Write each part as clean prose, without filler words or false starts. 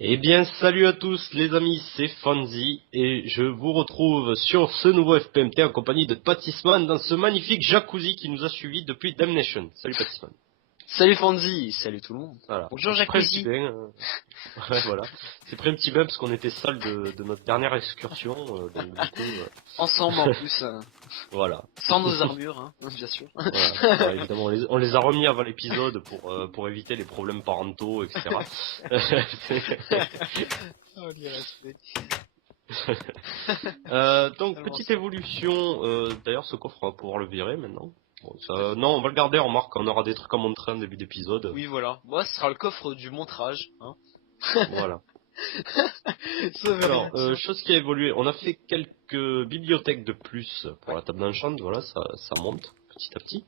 Eh bien, salut à tous les amis, c'est Fonzie et je vous retrouve sur ce nouveau FPMT en compagnie de Patisman dans ce magnifique jacuzzi qui nous a suivis depuis Damnation. Salut Patisman. Salut Fonzie, salut tout le monde. Voilà. Bonjour C'est pris un petit Jacuzzi. bain. Ouais, voilà. C'est pris un petit bain parce qu'on était sale de notre dernière excursion. Donc du coup, Ensemble en plus, voilà. sans nos armures, hein, bien sûr. Voilà. Alors, évidemment, on les a remis avant l'épisode pour éviter les problèmes parentaux, etc. Oh, l'irrespect. Donc petite évolution, d'ailleurs ce coffre on va pouvoir le virer maintenant. Bon, ça, non, on va le garder, en remarque, on aura des trucs à montrer en début d'épisode. Oui, voilà. Moi, ce sera le coffre du montrage. Hein. Voilà. Ça veut rien Alors, dire. chose qui a évolué, on a fait quelques bibliothèques de plus pour la table d'enchant, voilà, ça monte petit à petit.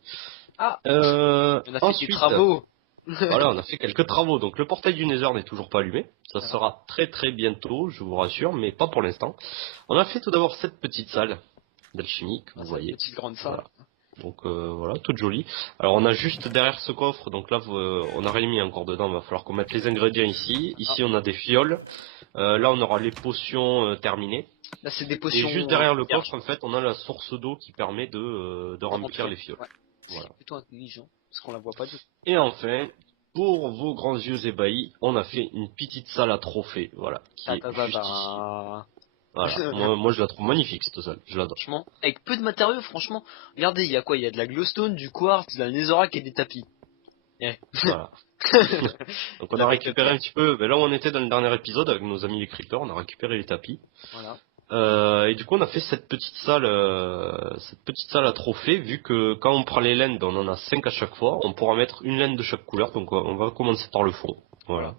Ah, on a fait Ensuite, des travaux. voilà, on a fait quelques travaux, donc le portail du Nether n'est toujours pas allumé, ça Alors. sera très très bientôt, je vous rassure, mais pas pour l'instant. On a fait tout d'abord cette petite salle d'alchimie que vous voyez. Petite grande salle. Voilà. Donc voilà, toute jolie. Alors on a juste derrière ce coffre, donc là on a rien mis encore dedans, il va falloir qu'on mette les ingrédients ici. Ici on a des fioles, là on aura les potions terminées. Là, c'est des potions. Et juste derrière le vierges. coffre en fait on a la source d'eau qui permet de remplir les fioles. Ouais. Voilà. C'est plutôt intelligent, parce qu'on la voit pas du tout. Et enfin, pour vos grands yeux ébahis, on a fait une petite salle à trophées, voilà, qui est juste ici. Voilà, moi je la trouve magnifique cette salle, je l'adore. Franchement, avec peu de matériaux, franchement, regardez, il y a quoi? Il y a de la glowstone, du quartz, de la netherrack et des tapis. Yeah. Voilà. Donc on a récupéré un petit peu, ben là où on était dans le dernier épisode avec nos amis les creepers, on a récupéré les tapis. Voilà. Et du coup on a fait cette petite salle à trophées, vu que quand on prend les laines, ben, on en a 5 à chaque fois, on pourra mettre une laine de chaque couleur, donc on va commencer par le fond. Voilà.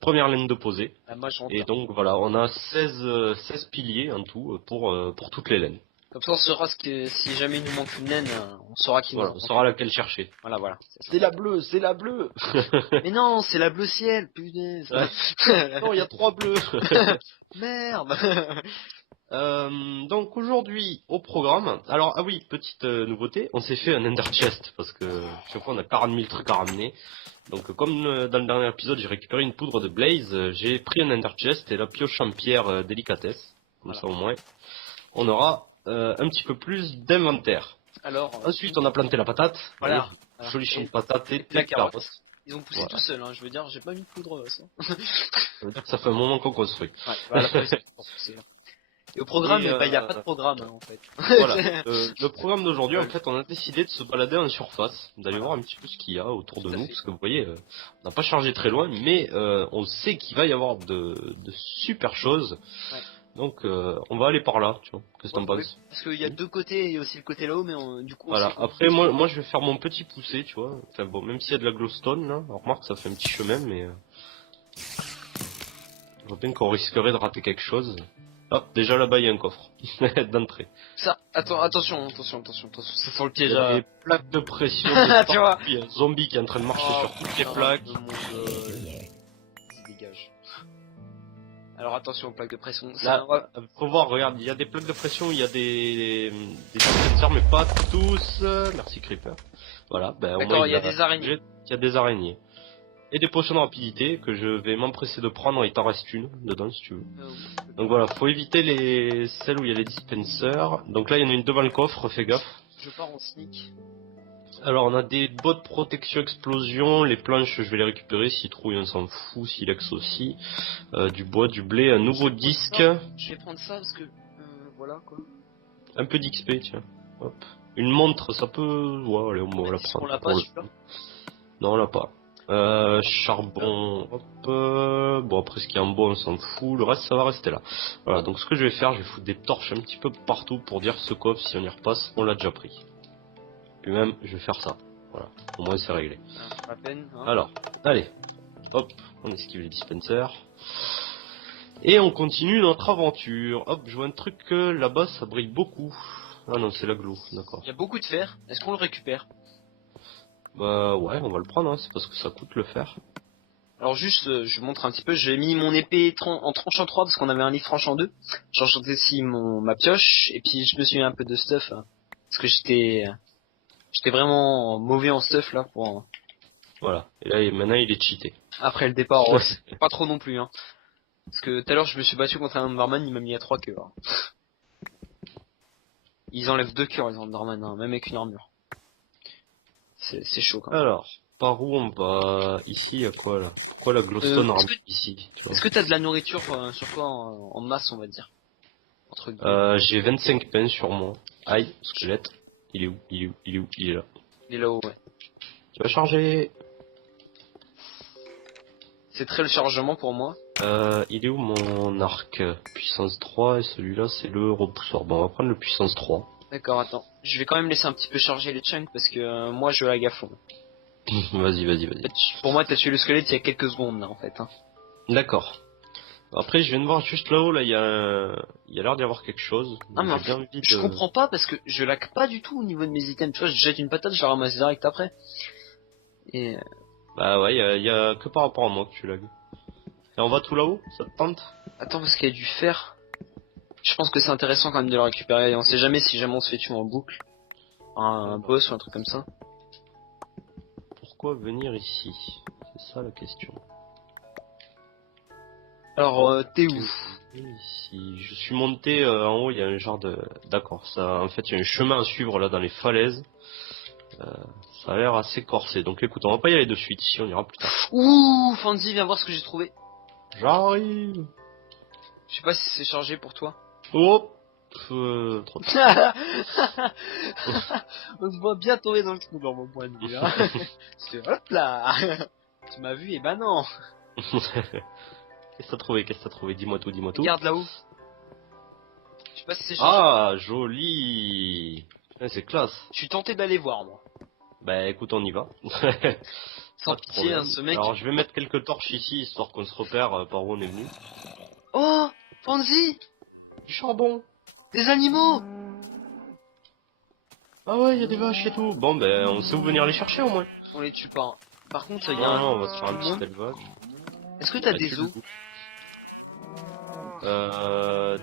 Première laine de posée. La magenta. Et donc voilà, on a 16 piliers en tout pour toutes les laines. Comme ça, on saura ce que si jamais il nous manque une laine, on saura qu'il nous Voilà, on manque. saura laquelle chercher. Voilà, voilà. C'est la bleue, c'est la bleue. Mais non, c'est la bleu ciel, punaise. Non, il y a 3 bleus. Merde. Donc aujourd'hui au programme, alors ah oui, petite nouveauté, on s'est fait un Ender Chest parce que chaque fois on a 40 000 trucs à ramener. Donc comme dans le dernier épisode j'ai récupéré une poudre de Blaze, j'ai pris un Ender Chest et la pioche en pierre délicatesse. Comme Voilà. ça au moins on aura un petit peu plus d'inventaire. Alors. Ensuite on a planté la patate. Voilà. Voyez, joli champ de patates et la des carotte. carottes. Ils ont poussé Voilà. tout seuls, hein. Je veux dire, j'ai pas mis de poudre, ça. Ça veut dire que ça fait un moment qu'on construit. Ouais, voilà, et au programme, Et, il n'y a pas de programme, hein, en fait. Voilà. Le programme d'aujourd'hui, en fait, on a décidé de se balader en surface, d'aller voir un petit peu ce qu'il y a autour de nous, parce que vous voyez, on n'a pas chargé très loin, mais on sait qu'il va y avoir de super choses. Ouais. Donc, on va aller par là, tu vois. Qu'est-ce que t'en penses? Parce qu'il y a deux côtés, il y a aussi le côté là-haut, mais du coup. Voilà. Après, moi, je vais faire mon petit poussé, tu vois. Enfin bon, même s'il y a de la glowstone là, alors, remarque, ça fait un petit chemin, mais je vois bien qu'on risquerait de rater quelque chose. Hop, déjà là-bas il y a un coffre d'entrée. Ça, attention, ça sent le piège Il y a à. des plaques de pression. De Tu vois. il y a un zombie qui est en train de marcher sur toutes les plaques. Dégage. Alors attention aux plaques de pression. Là, faut voir, regarde, il y a des plaques de pression, il y a des dispensers, mais pas tous. Merci Creeper. Voilà, ben au D'accord, moins il y a des araignées. Il y a des araignées. Et des potions de rapidité que je vais m'empresser de prendre, il t'en reste une dedans si tu veux. Donc voilà, faut éviter celles où il y a les dispensers. Donc là il y en a une devant le coffre, fais gaffe. Je pars en sneak. Alors on a des bottes protection explosion, les planches je vais les récupérer, citrouille on s'en fout, silex aussi, du bois, du blé, un nouveau disque, Je vais prendre ça parce que voilà quoi. un peu d'XP tiens, hop. Une montre ça peut, ouais allez on va la prendre. On l'a pas celui-là. Non on l'a pas. Charbon, hop, bon après ce qui est en bois on s'en fout, le reste ça va rester là. Voilà donc ce que je vais faire, je vais foutre des torches un petit peu partout pour dire ce coffre si on y repasse on l'a déjà pris. Puis même, je vais faire ça. Voilà, au moins c'est réglé. À peine, hein. Alors, allez, hop, on esquive les dispensers. Et on continue notre aventure. Hop, je vois un truc là-bas, ça brille beaucoup. Ah non, c'est la glow, d'accord. Il y a beaucoup de fer. Est-ce qu'on le récupère? Bah ouais, on va le prendre, hein, c'est parce que ça coûte le fer. Alors juste, je montre un petit peu. J'ai mis mon épée en tranchant 3 parce qu'on avait un livre tranchant 2. J'ai enchanté aussi ma pioche. Et puis je me suis mis un peu de stuff. Hein, parce que j'étais vraiment mauvais en stuff là pour. Voilà, et là maintenant il est cheaté. Après le départ, c'est pas trop non plus, hein. Parce que tout à l'heure, je me suis battu contre un Enderman, il m'a mis à 3 queues. Hein. Ils enlèvent 2 cœurs, les Enderman, hein, même avec une armure. C'est chaud quand même. Alors, par où on va? Ici, y a quoi là? Pourquoi la glowstone rampe ici, tu vois? Est-ce que t'as de la nourriture sur toi en masse, on va dire? Entre J'ai 25 pains sur moi. Aïe, squelette. Il est où? Il est où? Il est où? Il est là. Il est là-haut, ouais. Tu vas charger. C'est très le chargement pour moi. Il est où mon arc? Puissance 3 et celui-là c'est le repousseur. Bon, on va prendre le puissance 3. D'accord, attends. Je vais quand même laisser un petit peu charger les chunks parce que moi je lag à fond. Vas-y. Pour moi, t'as tué le squelette il y a quelques secondes là en fait. Hein. D'accord. Après, je viens de voir juste là-haut, là, il y a l'air d'y avoir quelque chose. Ah, mais en J'ai bien fait, envie je de- comprends pas parce que je lag pas du tout au niveau de mes items. Tu vois, je jette une patate, je la ramasse direct après. Et Bah ouais, y a que par rapport à moi que tu lags. Et on va tout là-haut? Ça te tente? attends, parce qu'il y a du fer. Je pense que c'est intéressant quand même de le récupérer. On sait jamais si jamais on se fait tuer en boucle. Un boss ou un truc comme ça. Pourquoi venir ici? C'est ça la question. Alors, t'es où? Ici, je suis monté en haut, il y a un genre de... D'accord, ça, en fait, il y a un chemin à suivre là dans les falaises. Ça a l'air assez corsé. Donc écoute, on va pas y aller de suite, ici on ira plus tard. Ouh, Fancy, viens voir ce que j'ai trouvé. J'arrive. Je sais pas si c'est chargé pour toi. Hop trop On se voit bien tomber dans le trou dans mon point de vue. Hein. C'est hop là. Tu m'as vu, et bah non. Qu'est-ce que t'as trouvé? Dis-moi tout. Regarde là-haut. Je sais pas si c'est chargé. Ah, joli. Ouais, c'est classe. Je suis tenté d'aller voir moi. Bah écoute, on y va. Sans Pas de pitié, problème. hein, ce mec. Alors je vais mettre quelques torches ici, histoire qu'on se repère par où on est venu. Oh, Fancy, Du charbon. des animaux. Ah ouais, il y a des vaches et tout. Bon, ben on sait où venir les chercher au moins. On les tue pas. Hein. Par contre, il y a un. Non, on va se faire un petit élevage. Est-ce que t'as Ah, des tu os?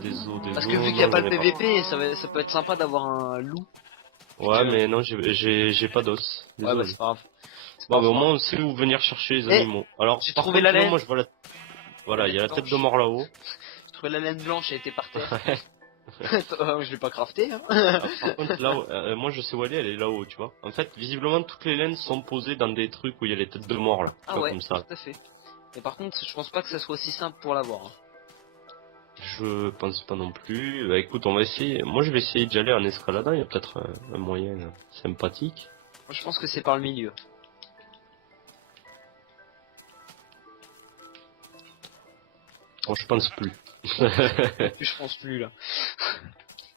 Des os. Parce que vu qu'il n'y a pas le PVP, ça peut être sympa d'avoir un loup. Ouais, mais non, j'ai pas d'os. Ouais, bah Désolé. c'est pas grave. Bon, mais au moins on sait où venir chercher les animaux. Alors, j'ai par trouvé contre, la laine. moi je vois la... Voilà, il y a la tête de mort là-haut. J'ai trouvé la laine blanche, elle était par terre. Je l'ai pas crafté. Hein. Par contre, là, moi je sais où elle est là-haut, tu vois. En fait, visiblement, toutes les laines sont posées dans des trucs où il y a les têtes de mort là. Tu Ah vois, ouais, comme ça. tout à fait. Mais par contre, je pense pas que ça soit aussi simple pour l'avoir. Hein. Je pense pas non plus. Bah écoute, on va essayer. Moi je vais essayer d'y aller en escaladant, il y a peut-être un moyen sympathique. Moi, je pense que c'est par le milieu. Bon, je pense plus. Je pense plus là.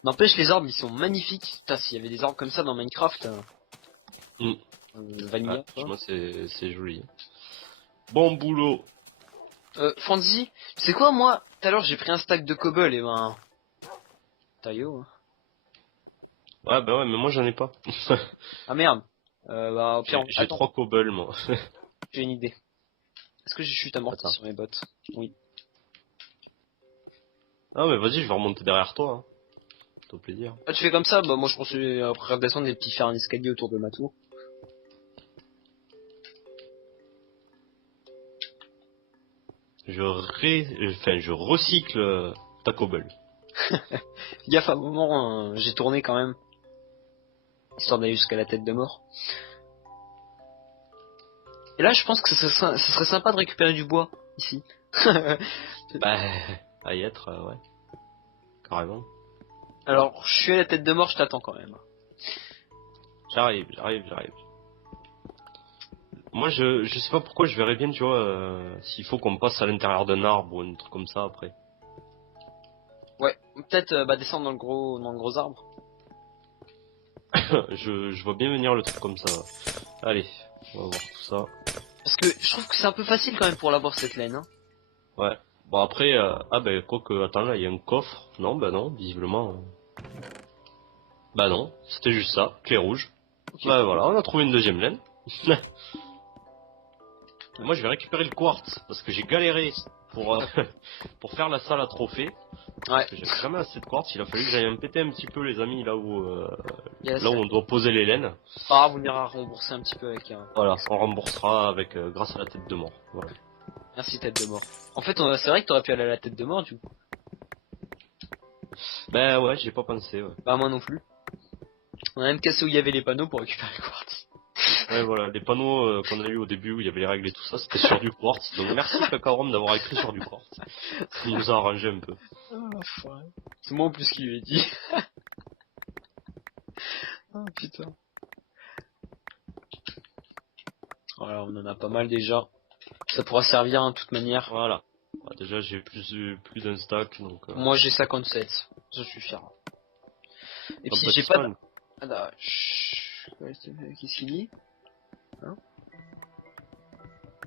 N'empêche, les arbres ils sont magnifiques. Putain, s'il y avait des arbres comme ça dans Minecraft, Vanilla. Ah, franchement, c'est joli. Bon boulot. Fancy, tu sais quoi, moi, tout à l'heure j'ai pris un stack de cobble et ben. Taillot, hein. Ouais, bah ouais, mais moi j'en ai pas. Ah merde. Bah, au pire, J'ai attends, 3 cobbles, moi. j'ai une idée. Est-ce que je chute à mort Attends. sur mes bottes? Oui. Ah, mais vas-y, je vais remonter derrière toi. Hein. Au plaisir. Ah, tu fais comme ça? Bah, moi je pensais après redescendre et puis faire un escalier autour de ma tour. Je recycle ta cobble. Gaffe, à un moment, j'ai tourné quand même. Histoire d'aller jusqu'à la tête de mort. Et là, je pense que ce serait sympa de récupérer du bois, ici. Bah, à y être, ouais. Carrément. Alors, je suis à la tête de mort, je t'attends quand même. J'arrive. Moi, je sais pas pourquoi je verrais bien, tu vois, s'il faut qu'on passe à l'intérieur d'un arbre ou un truc comme ça après. Ouais, peut-être descendre dans le gros arbre. je vois bien venir le truc comme ça. Allez, on va voir tout ça. Parce que je trouve que c'est un peu facile quand même pour l'avoir cette laine. Hein. Ouais. Bon après, ah ben quoi que, attends là, il y a un coffre. Non, bah non, visiblement. Bah non, c'était juste ça, clé rouge. Okay. Bah voilà, on a trouvé une deuxième laine. Moi je vais récupérer le quartz parce que j'ai galéré pour pour faire la salle à trophées. Ouais. Parce que j'avais jamais assez de quartz, il a fallu que j'aille me péter un petit peu les amis là où Yes. là où on doit poser les laines. C'est pas grave, on ira rembourser un petit peu avec un. Voilà, on remboursera avec grâce à la tête de mort. Voilà. Merci tête de mort. En fait, c'est vrai que t'aurais pu aller à la tête de mort du coup. Ben ouais, j'ai pas pensé, ouais. Bah moi non plus. On a même cassé où il y avait les panneaux pour récupérer le quartz. Ouais, voilà, les panneaux qu'on a eu au début où il y avait les règles et tout ça, c'était sur du quartz. Donc merci Kakarom d'avoir écrit sur du quartz. Ça nous a arrangé un peu. C'est moi en plus qui lui ai dit. Oh putain. Voilà, on en a pas mal déjà. Ça pourra servir hein, de toute manière. Voilà. Ouais, déjà j'ai plus d'un stack, donc... Moi j'ai 57. Ça je suis fier. Et T'as puis pas j'ai de pas spawn. de... Ah, là, chut. Qu'est-ce qu'il dit hein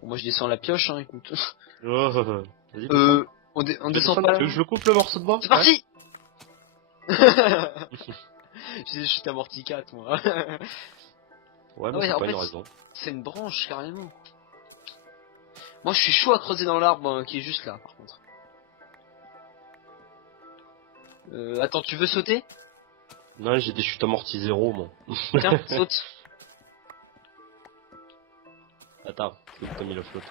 bon, moi je descends la pioche hein, écoute. Oh, vas-y, descends. On Je descend descends, pas tu veux là. que je le coupe le morceau de bois? C'est parti. Je suis amorti 4 moi. Ouais, Ah mais ouais, c'est en pas fait, une raison. c'est une branche carrément. Moi je suis chaud à creuser dans l'arbre qui est juste là par contre. Attends, tu veux sauter? Non, j'ai des chutes amorties 0, moi. Tiens, saute. Attends, c'est où que t'as mis la flotte?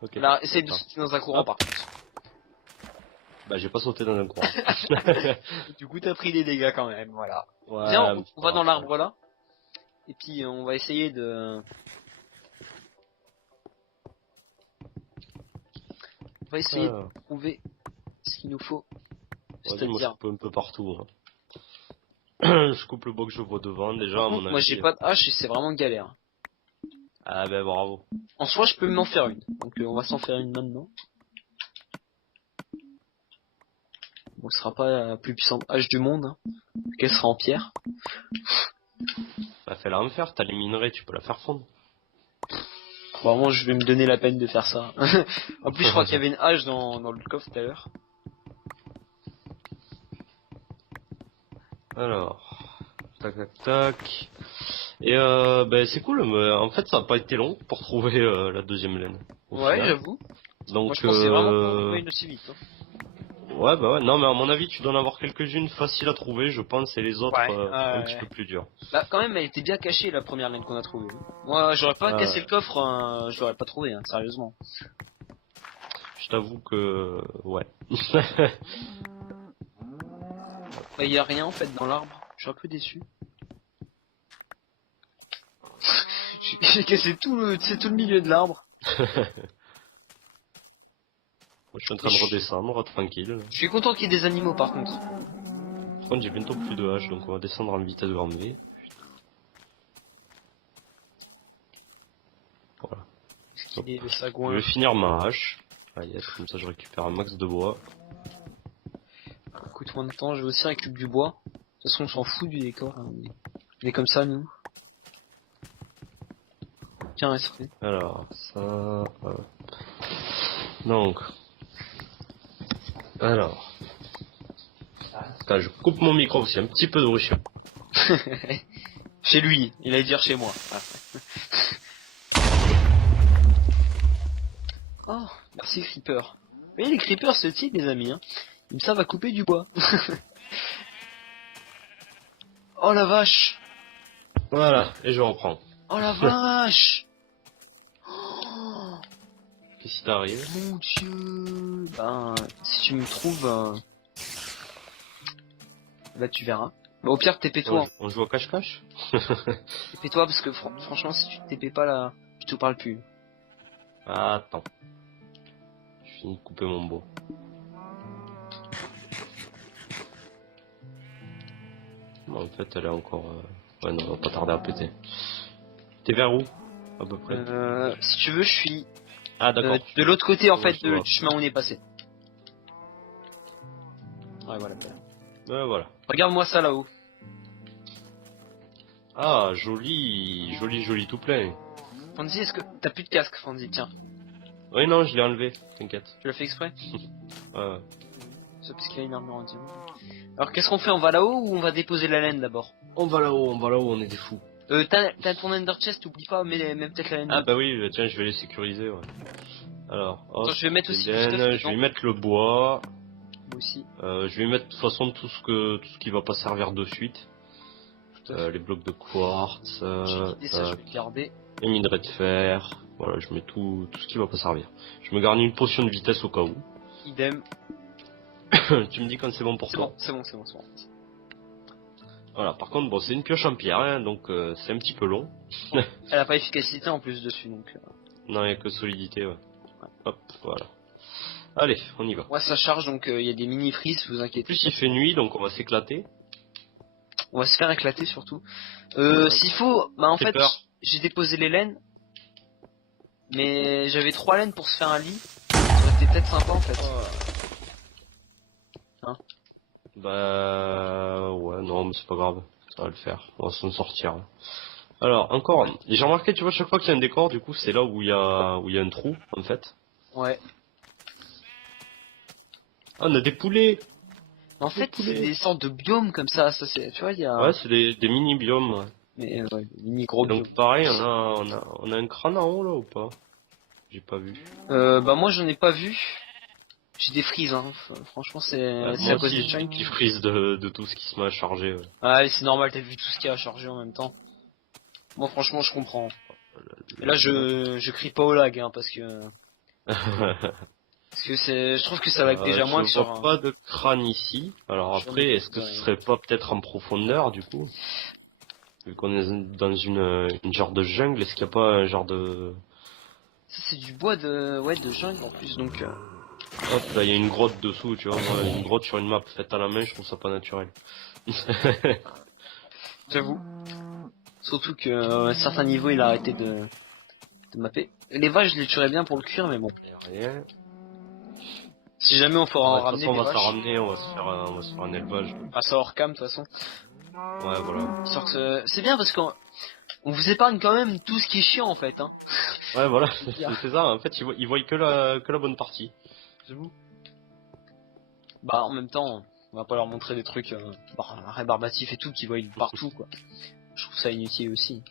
Ok. Là, essaye de Attends. sauter dans un courant Hop. par contre. Bah j'ai pas sauté dans un courant. Du coup t'as pris des dégâts quand même, voilà. Ouais, Viens, mais on pas va dans grave. l'arbre là. Et puis on va essayer de... On va essayer de Ah. trouver ce qu'il nous faut. Vas-y, moi je C'est-à-dire... coupe un peu partout. Hein. Je coupe le bois que je vois devant, déjà, Par à contre, mon moi avis. j'ai pas de hache et c'est vraiment galère. Ah ben bravo. En soi, je peux m'en faire une. Donc on va s'en faire une maintenant. Bon, ce sera pas la plus puissante hache du monde. Hein. Qu'elle sera en pierre. Bah fais-la en faire, t'as les minerais, tu peux la faire fondre. Bon, moi je vais me donner la peine de faire ça. En plus, je crois qu'il y avait une hache dans le coffre tout à l'heure. Alors, tac tac tac. Et ben c'est cool, mais en fait ça a pas été long pour trouver la deuxième laine. Au Ouais, final. j'avoue. Donc Moi je pensais vraiment pas en trouver une aussi vite. Hein. ouais bah ouais, non mais à mon avis tu dois en avoir quelques-unes faciles à trouver, je pense, et les autres Ouais, un petit peu plus dures. Bah quand même, elle était bien cachée la première laine qu'on a trouvée. Moi, j'aurais pas cassé le coffre, je l'aurais pas trouvé, hein, sérieusement. Je t'avoue que ouais. Bah y a rien en fait dans l'arbre. Je suis un peu déçu. J'ai cassé tout le milieu de l'arbre. Moi, je suis en train de redescendre, tranquille. Je suis content qu'il y ait des animaux par contre. Par contre, j'ai bientôt plus de hache, donc on va descendre en vitesse grande V. Voilà. Il est le Je sagouin. vais finir ma hache. Ah yes, comme ça je récupère un max de bois. Écoute, moi en attendant, je vais aussi récupérer du bois. De toute façon, on s'en fout du décor. Hein. On est comme ça, nous. Tiens, reste. Alors, ça... Donc... Alors... Attends, je coupe mon micro aussi, un petit peu de bruit. Chez lui, il allait dire chez moi. Ah. Oh, merci Creeper. Vous voyez les Creepers, ce type, les amis, hein. Ils me servent à couper du bois. Oh la vache. Voilà, et je reprends. Oh la vache. Oh, Qu'est-ce qui t'arrive? mon dieu. Ben, si tu me trouves... Là, tu verras. Bah, au pire, TP-toi. On joue au cache-cache? TP-toi, parce que franchement, si tu te TP pas là, je te parle plus. Attends. Je finis de couper mon bois. En fait, elle est encore... Ouais, non, on va pas tarder à péter. T'es vers où, à peu près? Si tu veux, je suis Ah, d'accord. de l'autre côté, en Ouais, fait, je vois. du chemin où on est passé. Ouais, voilà. Voilà. Regarde-moi ça là-haut. Ah, joli, joli, joli tout plein. Fandy, est-ce que t'as plus de casque, Fandy? Tiens, Oui, non, je l'ai enlevé, t'inquiète. tu l'as fait exprès? Ouais. C'est parce qu'il a une armure en diamant. Alors, qu'est-ce qu'on fait? On va là-haut ou on va déposer la laine d'abord? On va là-haut, on est des fous. T'as ton Ender Chest, oublie pas, mais peut-être la laine. Ah bah oui, tiens, je vais les sécuriser, ouais. Alors, hop, Attends, je vais mettre aussi du laine, stuff je dedans. vais mettre le bois, Moi aussi. je vais mettre de toute façon tout ce qui va pas servir de suite. Tout à fait. Les blocs de quartz, J'ai quitté ça, je vais le garder. Les minerais de fer. Voilà, je mets tout ce qui va pas servir. Je me garnis une potion de vitesse au cas où. Idem. Tu me dis quand c'est bon pour C'est toi. bon, c'est bon, c'est bon, c'est bon. Voilà, par contre, bon, c'est une pioche en pierre, hein, donc c'est un petit peu long. Elle a pas efficacité en plus dessus, donc... Non, il n'y a que solidité, ouais. Hop, voilà. Allez, on y va. Ouais, ça charge, donc il y a des mini-frises, vous En inquiétez plus, pas. il fait nuit, donc on va s'éclater. On va se faire éclater, surtout. S'il faut... Bah, en J'ai fait, peur. j'ai déposé les laines. Mais j'avais 3 laines pour se faire un lit. Ça aurait été peut-être sympa, en fait. Bah ouais, non, mais c'est pas grave, ça va le faire, on va s'en sortir. Alors encore, j'ai remarqué, tu vois, chaque fois qu'il y a un décor, du coup, c'est là où il y a un trou, en fait. Ouais. Ah, on a des poulets. En fait, c'est des sortes de biomes comme ça c'est... Tu vois, il y a... Ouais, c'est des mini biomes. Ouais. Mais, ouais, mini gros Et biomes. donc pareil, on a un crâne en haut là ou pas? J'ai pas vu. Bah, moi, j'en ai pas vu. J'ai des frises, hein. Franchement, Ouais, c'est moi à cause aussi, des j'ai chunks. une petite frise de tout ce qui se met à charger. Ouais. Ah, c'est normal, t'as vu tout ce qu'il y a à charger en même temps. Moi, franchement, je comprends. Et là, je crie pas au lag, hein, parce que je trouve que ça lag déjà moins que je sur vois un... pas de crâne ici. Alors J'en ai après, est-ce que ce rien. serait pas peut-être en profondeur du coup? Vu qu'on est dans une genre de jungle, est-ce qu'il n'y a pas un genre de... Ça, c'est du bois de jungle en plus, donc... Hop, là il y a une grotte dessous, tu vois, moi, une grotte sur une map faite à la main, je trouve ça pas naturel. J'avoue. Surtout que à un certain niveau, il a arrêté de mapper. Les vaches, je les tuerais bien pour le cuir, mais bon. Y a rien. Si jamais on fera Ouais, en de toute ramener façon, des on va se vaches, ramener, on va se faire un élevage. on passe à hors cam de toute façon. Ouais, voilà. Histoire que c'est bien parce qu'on vous épargne quand même tout ce qui est chiant en fait. Hein. Ouais, voilà, c'est ça, en fait, ils voient que la bonne partie. C'est vous. Bah en même temps, on va pas leur montrer des trucs rébarbatifs et tout qui voient partout quoi. Je trouve ça inutile aussi.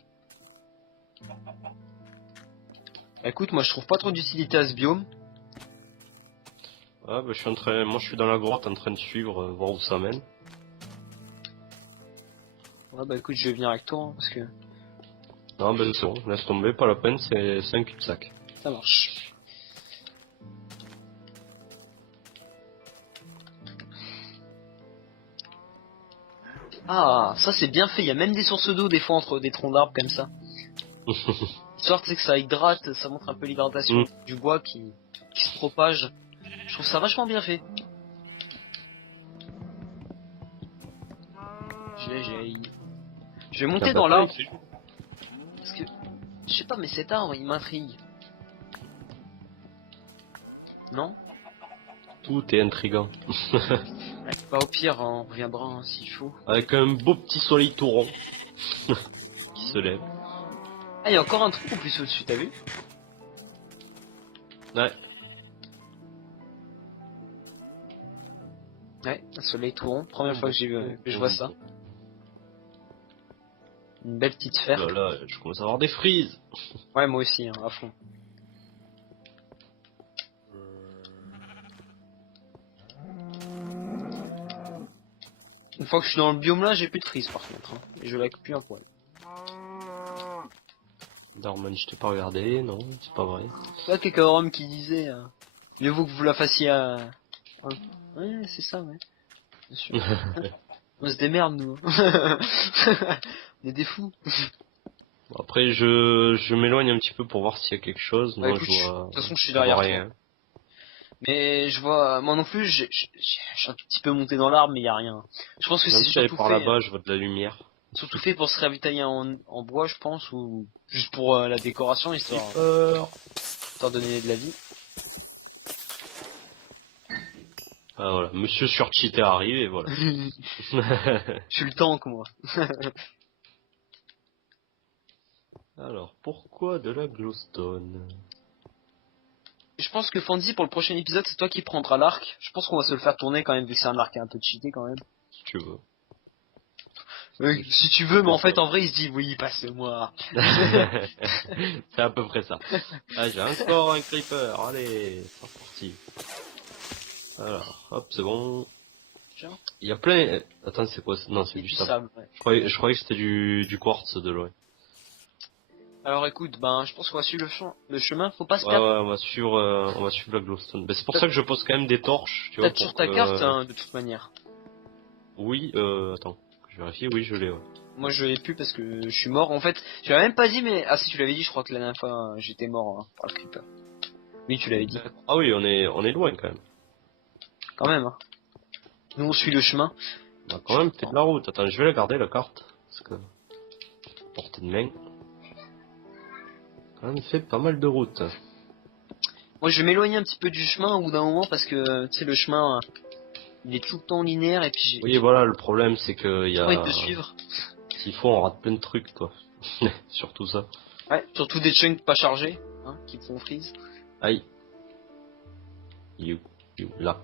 Écoute, moi je trouve pas trop d'utilité à ce biome. Ouais, bah, moi je suis dans la grotte en train de suivre, voir où ça mène. Ouais bah écoute, je vais venir avec toi hein, parce que Non, ben c'est bon, laisse tomber, pas la peine, c'est un cul-de-sac. ça marche. Ah, ça c'est bien fait, il y a même des sources d'eau des fois entre des troncs d'arbres comme ça. Histoire tu sais que ça hydrate, ça montre un peu l'hydratation du bois qui se propage. Je trouve ça vachement bien fait. Je vais monter Ah, dans bah, l'arbre c'est- parce que je sais pas mais cet arbre il m'intrigue. Non? Tout est intriguant. Bah au pire on reviendra hein, s'il faut. Avec un beau petit soleil tout rond qui se lève. Ah il y a encore un trou en plus au-dessus, t'as vu? Ouais. Ouais, un soleil tout rond. Première fois que je vois ça. Une belle petite Oh fer. là là, je commence à avoir des frises. Ouais moi aussi hein, à fond. Une fois que je suis dans le biome là, j'ai plus de frise par contre. Hein. Et je lag plus un poil. Darman, je t'ai pas regardé, non, c'est pas vrai. C'est pas quelqu'un qui disait mieux vaut que vous la fassiez à... Hein. Ouais, c'est ça, ouais. Bien sûr. On se démerde, nous. On est des fous. Bon, après, je m'éloigne un petit peu pour voir s'il y a quelque chose. Bah, Moi, écoute, je vois. de toute façon, je suis je vois derrière toi. rien. Mais je vois... Moi non plus, je suis un tout petit peu monté dans l'arbre, mais il y a rien. Je pense que c'est Même si j'allais surtout par fait... là-bas, je vois de la lumière. Surtout fait pour se ravitailler en bois, je pense, ou juste pour la décoration, histoire de donner de la vie. Ah voilà, Monsieur Surcheat est arrivé, voilà. Je suis le tank, moi. Alors, pourquoi de la glowstone? Je pense que Fonzie, pour le prochain épisode, c'est toi qui prendras l'arc. Je pense qu'on va se le faire tourner quand même, vu que c'est un arc un peu cheaté quand même. Si tu veux. Si tu veux, mais en fait, en vrai, il se dit, oui, passe-moi. C'est à peu près ça. Ah, j'ai encore un creeper, allez, c'est reparti. Alors, hop, c'est bon. Tiens. Il y a plein... Attends, c'est quoi? Non, c'est Et du du sable. sable, ouais. Je croyais que c'était du quartz de l'eau. Alors écoute, ben je pense qu'on va suivre le chemin, faut pas se Ouais, perdre. ouais, on va suivre la glowstone. Ben, c'est pour ça que je pose quand même des torches, tu vois, Peut-être pour sur ta que... carte, hein, de toute manière. Oui, attends, je vérifie, oui, je l'ai, ouais. Moi je l'ai plus parce que je suis mort. En fait, tu l'avais même pas dit, mais ah si tu l'avais dit, je crois que la dernière fois j'étais mort hein, par le creeper. Oui, tu l'avais dit. Ah oui, on est loin quand même. Quand même. Hein. Nous on suit le chemin. On a quand même fait de la route. Attends, je vais la garder la carte. Parce que... portée de main. Quand même fait pas mal de route. Moi je vais m'éloigner un petit peu du chemin au bout d'un moment parce que tu sais le chemin il est tout le temps linéaire et puis Oui, voilà, le problème c'est que il y j'ai envie de te a... suivre. S'il faut, on rate plein de trucs, toi. Surtout ça. Ouais, surtout des chunks pas chargés, hein, qui te font freeze. Aïe. You, là.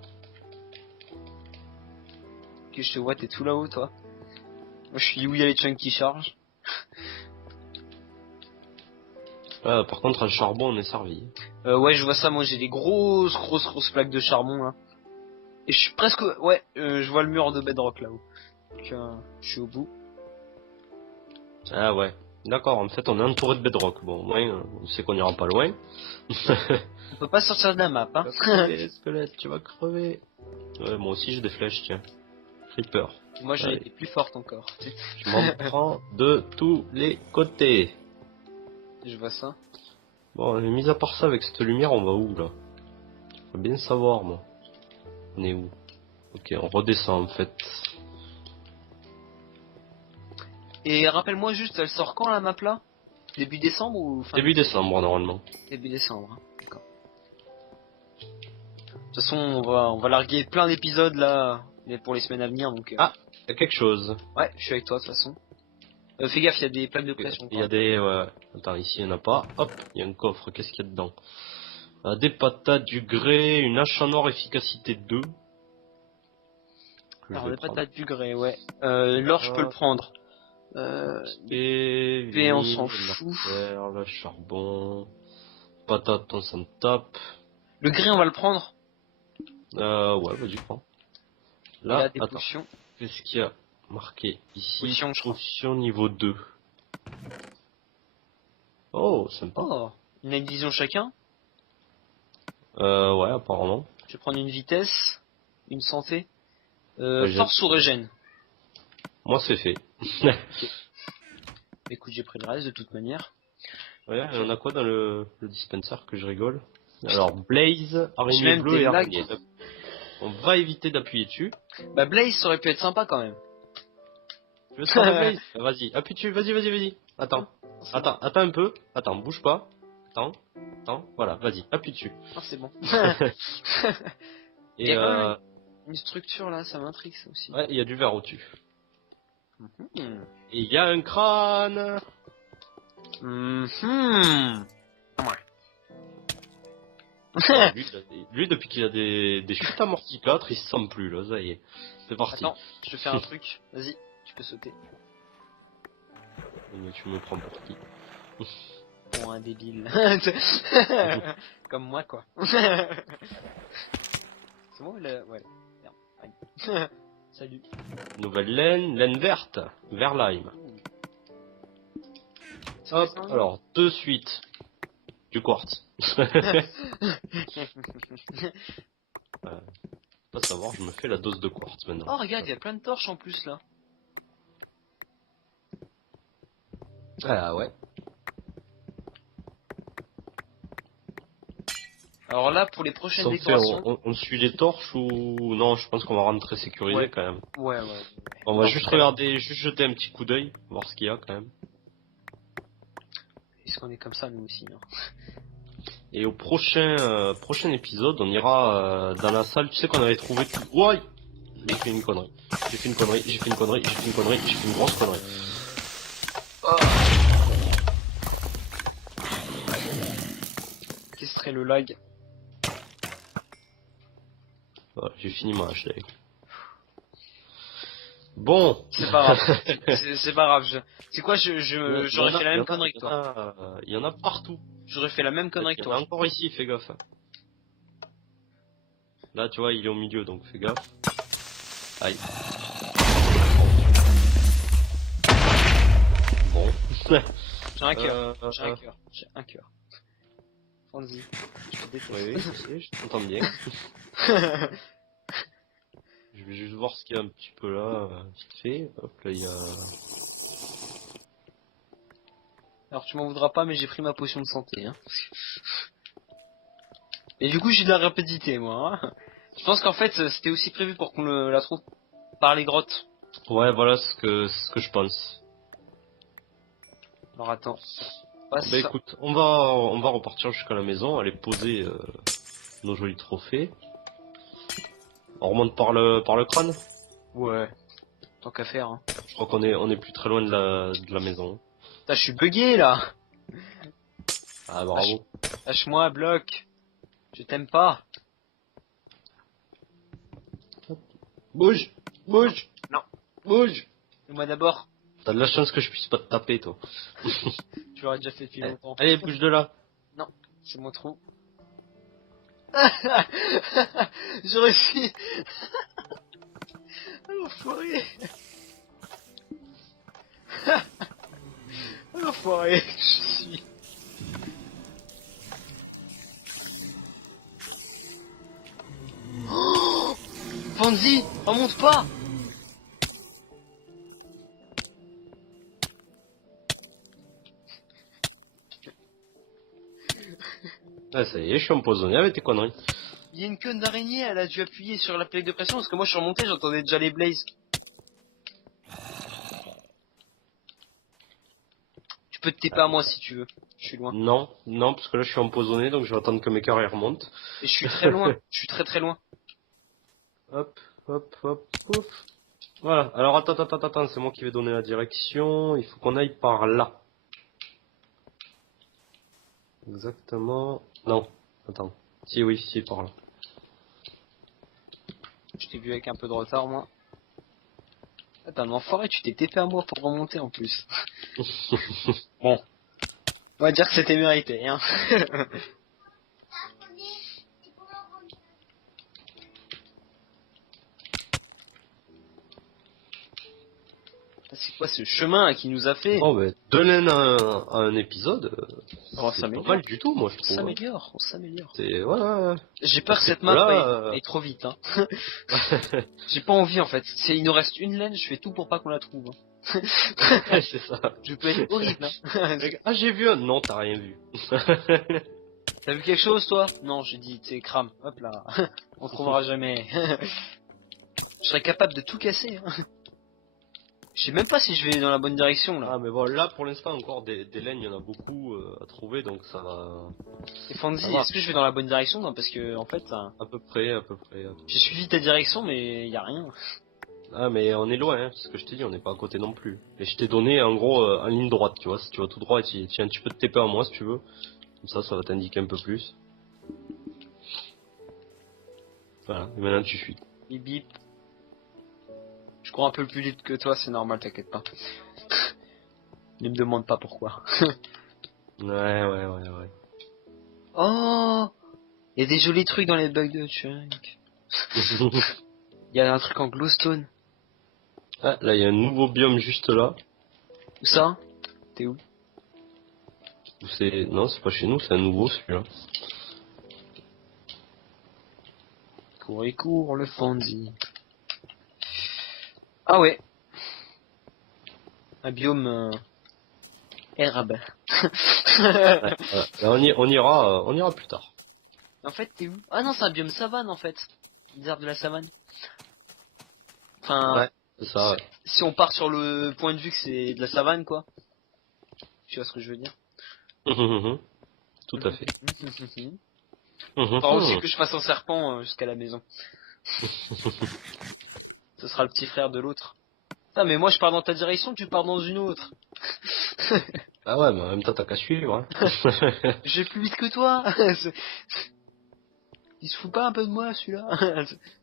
Ok, je te vois, t'es tout là-haut toi. Moi je suis où il y a les chunks qui chargent. Par contre, à charbon, on est servi. Ouais, je vois ça, moi j'ai des grosses plaques de charbon là. Et je suis presque... Ouais, je vois le mur de bedrock là-haut. Donc je suis au bout. Ah ouais. D'accord, en fait, on est entouré de bedrock. Bon, au moins, on sait qu'on ira pas loin. On peut pas sortir de la map, hein. Tu vas crever, squelette, tu vas crever. Ouais, moi aussi j'ai des flèches, tiens. Creeper. Moi j'en Ouais. étais plus forte encore. Je m'en prends de tous les côtés. Je vois ça. Bon, mais mis à part ça, avec cette lumière, on va où là? Faut bien savoir, moi. On est où? Ok, on redescend en fait. Et rappelle-moi juste, elle sort quand la map là? Début décembre ou fin Début décembre, normalement. Début décembre, hein. D'accord. De toute façon, on va larguer plein d'épisodes là mais pour les semaines à venir donc. Ah, il y a quelque chose. Ouais, je suis avec toi de toute façon. Fais gaffe, il y a des plaques de pression. Il y a des... Ouais. Attends, ici il n'y en a pas. Hop, il y a un coffre, qu'est-ce qu'il y a dedans? Des patates, du grès, une hache en or efficacité 2. Alors les patates du grès, ouais. L'or, je peux le prendre. Et on s'en fout. Le charbon, patate, on s'en tape. Le grès, on va le prendre. Ouais, vas-y, prends. Il a Là, des attends, potions. qu'est-ce qu'il y a marqué ici? Potion, je crois. Potion niveau 2. Oh, sympa. Oh, une a une vision chacun. Ouais, apparemment. Je vais prendre une vitesse, une santé. Ouais, Force ou régène. Moi, c'est fait. Écoute, j'ai pris le reste de toute manière. Ouais, on a quoi dans le dispenser que je rigole? Alors, Blaze, araignée même bleue des et lags. araignée. On va éviter d'appuyer dessus. Bah Blaze, ça aurait pu être sympa quand même. Tu veux te faire de Blaze? Vas-y, appuie dessus, vas-y. Attends un peu. Attends, bouge pas. Attends, voilà, vas-y, appuie dessus. Ah, c'est bon. Et Il y a quand même une structure là, ça m'intrigue ça aussi. ouais, il y a du verre au-dessus. Mhm. Et il y a un crâne. Mhm. Lui, depuis qu'il a des chutes amorties 4, il se sent plus là, ça y est. C'est parti. Attends, je te fais un truc. Vas-y, tu peux sauter. Mais tu me prends pour qui? Pour un débile. Comme moi quoi. C'est bon le... Ouais. Merde. Aïe. Salut. Nouvelle laine verte, vert lime. Hop, alors, de suite, du quartz. Pas savoir, je me fais la dose de quartz maintenant. Oh regarde, il y a plein de torches en plus là. Ah ouais. Alors là, pour les prochaines On, fait, décorations... on suit les torches ou non? Je pense qu'on va rentrer sécurisé Ouais. quand même. Ouais. On va juste regarder, juste jeter un petit coup d'œil, voir ce qu'il y a quand même. Est-ce qu'on est comme ça nous aussi, non? Et au prochain épisode, on ira dans la salle. Tu sais qu'on avait trouvé tout. Ouais. J'ai fait une connerie. J'ai fait une grosse connerie. Oh. Qu'est-ce serait le lag? Voilà, j'ai fini ma hashtag. Bon. C'est pas grave. c'est pas grave. C'est quoi, j'aurais fait la même connerie que toi. Il y en a partout. J'aurais fait la même connerie que Il y en a toi. encore ici, fais gaffe. Là, tu vois, il est au milieu, donc fais gaffe. Aïe. Bon. J'ai un cœur. Euh, J'ai un cœur. J'ai un cœur. Fonzie, je te déteste. Oui, je sais, je t'entends bien. Je vais juste voir ce qu'il y a un petit peu là, vite fait. Hop, là, il y a... Alors tu m'en voudras pas, mais j'ai pris ma potion de santé. Hein. Et du coup, j'ai de la rapidité, moi. Hein. Je pense qu'en fait, c'était aussi prévu pour qu'on la trouve par les grottes. Ouais, voilà ce que je pense. Alors attends. Pas Bah ça. écoute, on va repartir jusqu'à la maison, aller poser nos jolis trophées. On remonte par le crâne. Ouais. Tant qu'à faire. Hein. Je crois on est plus très loin de la maison. Putain, je suis bugué là. Ah bravo. Lâche-moi, bloc. Je t'aime pas. Bouge, bouge, Non. bouge. Et moi d'abord. T'as de la chance que je puisse pas te taper, toi. Tu l'aurais déjà fait depuis longtemps. Allez, bouge de là. Non, c'est mon trou. J'ai réussi. Ah, l'enfoiré. Ah, l'enfoiré que je suis. Oh, Fanzi, remonte pas. Ah ça y est, je suis empoisonné avec tes conneries. Il y a une queue d'araignée, elle a dû appuyer sur la plaque de pression parce que moi je suis remonté, j'entendais déjà les blazes. Tu peux te taper à moi si tu veux, je suis loin. Non, non, parce que là je suis empoisonné, donc je vais attendre que mes cœurs y remontent. Et je suis très loin, je suis très très loin. Hop, hop, hop, pouf. Voilà, alors attends, c'est moi qui vais donner la direction. Il faut qu'on aille par là. Exactement. Non, attends. Si, oui, si, par là. Je t'ai vu avec un peu de retard moi. Attends, l'enfoiré, tu t'es TP à moi pour remonter en plus. Bon. On va dire que c'était mérité, hein. C'est quoi ce chemin qui nous a fait? Oh, bah, donner un épisode, Oh, c'est ça pas m'améliore. mal du tout, moi, je On trouve. Hein. s'améliore, on s'améliore. C'est, ouais. J'ai peur que Parce cette que map là, aille trop vite, hein. J'ai pas envie en fait. Si il nous reste une laine, je fais tout pour pas qu'on la trouve. Hein. c'est ça. Je peux être horrible. Hein. Ah, j'ai vu un... Non, t'as rien vu. T'as vu quelque chose toi? Non, j'ai dit, tu sais, crame. Hop là. On trouvera jamais. Je serais capable de tout casser. Hein. Je sais même pas si je vais dans la bonne direction là. Ah, mais bon, là, pour l'instant, encore des laines, il y en a beaucoup à trouver, donc ça va... Et Fanzi, ça va. est-ce que je vais dans la bonne direction? Non, parce que en fait, À peu près, à peu près. j'ai suivi ta direction, mais y a rien. Ah, mais on est loin, hein, c'est ce que je t'ai dit, on n'est pas à côté non plus. Et je t'ai donné, en gros, en ligne droite, tu vois, si tu vas tout droit, tiens, tu peux te TP à moi, si tu veux. Comme ça va t'indiquer un peu plus. Voilà, et maintenant tu suis. Bip bip. Je cours un peu plus vite que toi, c'est normal, t'inquiète pas. Ne me demande pas pourquoi. Ouais. Oh, il y a des jolis trucs dans les bugs de Chunk. Il y a un truc en glowstone. Ah, là, il y a un nouveau biome juste là. Où ça? T'es où? Non, c'est pas chez nous, c'est un nouveau celui-là. Cours et cours, le Fanzi. Ah ouais. Un biome herbe. Ouais, voilà. Là, on ira plus tard. En fait, t'es où? Ah non, c'est un biome savane en fait. Les arbres de la savane. Enfin, Ouais, c'est ça, ouais. si on part sur le point de vue que c'est de la savane, quoi. Tu vois ce que je veux dire? Tout à fait. Faudra aussi que je fasse un serpent jusqu'à la maison. Ce sera le petit frère de l'autre. Ah mais moi je pars dans ta direction, tu pars dans une autre. Ah ouais, mais en même temps, t'as qu'à suivre. Hein. Je vais plus vite que toi. Il se fout pas un peu de moi celui-là.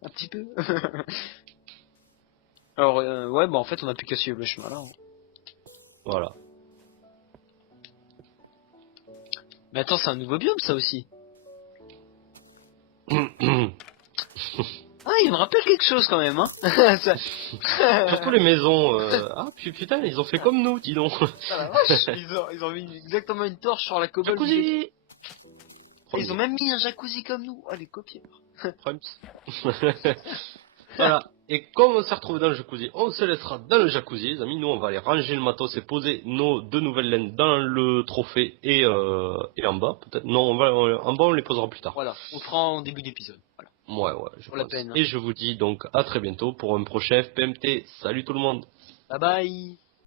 Un petit peu. Alors ouais bah en fait on a plus qu'à suivre le chemin là. Hein. Voilà. Mais attends, c'est un nouveau biome ça aussi. Ah il me rappelle quelque chose quand même, hein. Ça- Surtout les maisons. Ah putain, ils ont fait comme nous, dis donc. Ah, la vache, ils ont mis exactement une torche sur la cobble. Jacuzzi. Ils ont même mis un jacuzzi comme nous. Oh, les copieurs. Prums. Voilà. Et comme on s'est retrouvé dans le jacuzzi, on se laissera dans le jacuzzi, les amis. Nous, on va aller ranger le matos et poser nos 2 nouvelles laines dans le trophée et en bas, peut-être. Non, en bas, on les posera plus tard. Voilà, on fera en début d'épisode. Voilà. Ouais, je Pour la pense. peine. Et je vous dis donc à très bientôt pour un prochain FPMT. Salut tout le monde. Bye bye.